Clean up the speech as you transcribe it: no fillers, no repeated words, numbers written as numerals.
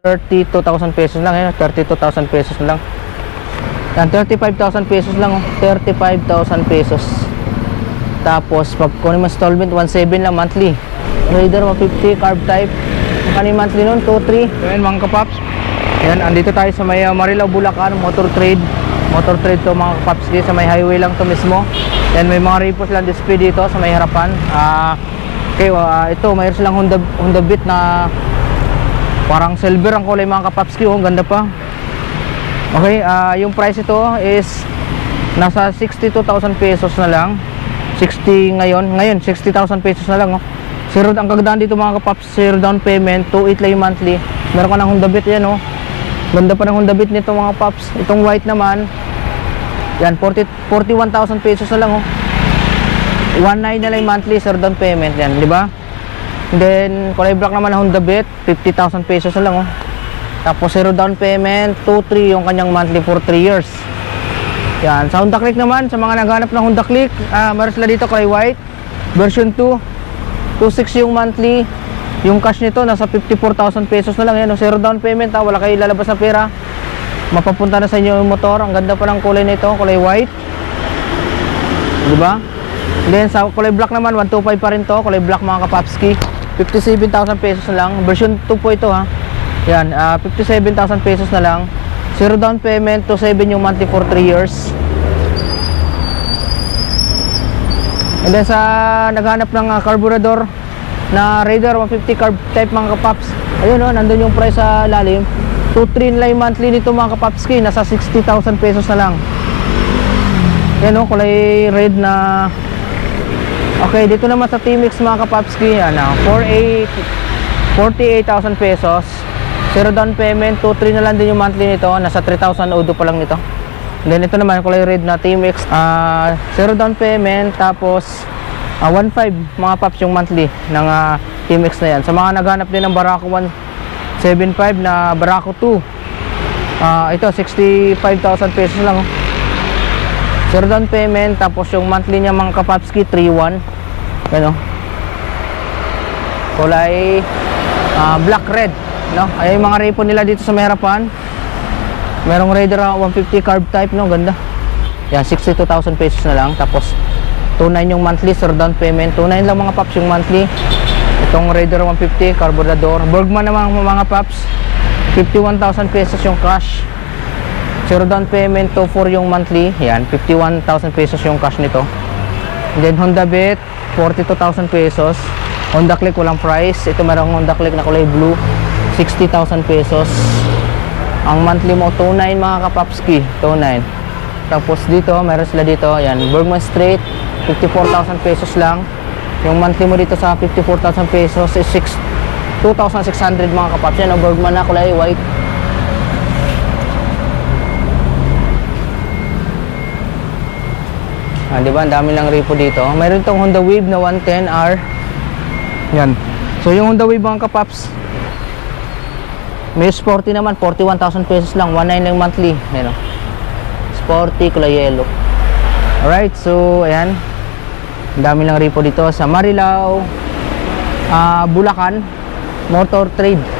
32,000 pesos lang. Yan, 32,000 pesos lang. Yan, 35,000 pesos lang. 35,000 pesos. Tapos pag kunin mo installment, 1.7 lang monthly. Raider 150 carb type. Kani monthly nun 2.3. Yan mga kapaps. Yan, andito tayo sa may Marilao, Bulacan, Motor Trade. Motor Trade to mga kapaps, sa may highway lang to mismo. Yan, may mga repos lang display dito sa may harapan. Okay, ito mayroon silang Honda Beat na parang silver ang kulay mga kapapski. Ang ganda pa. Okay, yung price ito is nasa 62,000 pesos na lang. 60 ngayon 60,000 pesos na lang. Zero ang kagandaan dito mga kapaps, zero down payment, 2.8 lang yung monthly. Meron ka ng Honda Beat yan, oh. Ganda pa ng Honda Beat nito mga paps. Itong white naman, yan 41,000 pesos na lang, oh. 1.9 na lang yung monthly, zero down payment yan, di ba? Then kulay black naman ng Honda Beat, 50,000 pesos na lang, oh. Tapos zero down payment, 2.3 yung kanyang monthly for 3 years. Yan, sa Honda Click naman, sa mga naghanap ng Honda Click, meron sila dito kulay white, version 2, 2.6 yung monthly. Yung cash nito nasa 54,000 pesos na lang yan, zero down payment, wala kayo ilalabas na pera, mapapunta na sa inyo yung motor. Ang ganda pa ng kulay nito, kulay white, di ba? Then sa kulay black naman, 125 pa rin to, kulay black mga kapapski, 57,000 pesos na lang, version 2 po ito ha. Yan, 57,000 pesos na lang, zero down payment, 2.7 yung monthly for 3 years. And then sa naghanap ng carburetor na Raider 150 carb type mga kapaps, ayun o, nandun yung price sa lalim. 2.3 lang monthly nito mga kapapski, nasa 60,000 pesos na lang. Yan o, kulay red na. Okay, dito naman sa T-Mix mga kapapski, 48,000 pesos, zero down payment, 2.3 na lang din yung monthly nito, nasa 3,000 odo pa lang nito. Then ito naman kulay red na T-Mix, zero down payment, tapos 1.5 mga paps yung monthly ng T-Mix na yan. Sa mga naghanap din ng Barako 175 na Barako 2, ito 65,000 pesos lang, oh. Zero down payment, tapos yung monthly niya mga kapapski 3.1. Ano, kulay black red, no? Ay yung mga repo nila dito sa may harapan. Merong Raider 150 carb type, no? Ganda. Yan, 62,000 pesos na lang. Tapos 2.9 yung monthly, zero down payment. 2.9 lang mga paps yung monthly. Itong Raider 150 carburetor. Bergman naman mga paps, 51,000 pesos yung cash, zero down payment, 2.4 yung monthly. Yan, 51,000 pesos yung cash nito. And then Honda Beat, 42,000 pesos. Honda Click walang price. Ito merong Honda Click na kulay blue, 60,000 pesos. Ang monthly mo 2.9 mga kapapski, 2.9. Tapos dito meron sila dito, yan, Bergman Straight, 54,000 pesos lang. Yung monthly mo dito sa 54,000 pesos is 2,600 mga kapaps. Yan ang Bergman na kulay white. Diba, ang dami lang repo dito. Mayroon itong Honda Wave na 110R. Yan. So yung Honda Wave mga kapaps, may sporty naman, 41,000 pesos lang, 1.9 lang monthly. Ayan, sporty, kulay yellow. Alright, so ayan, ang dami lang repo dito sa Marilao, Bulacan, Motor Trade.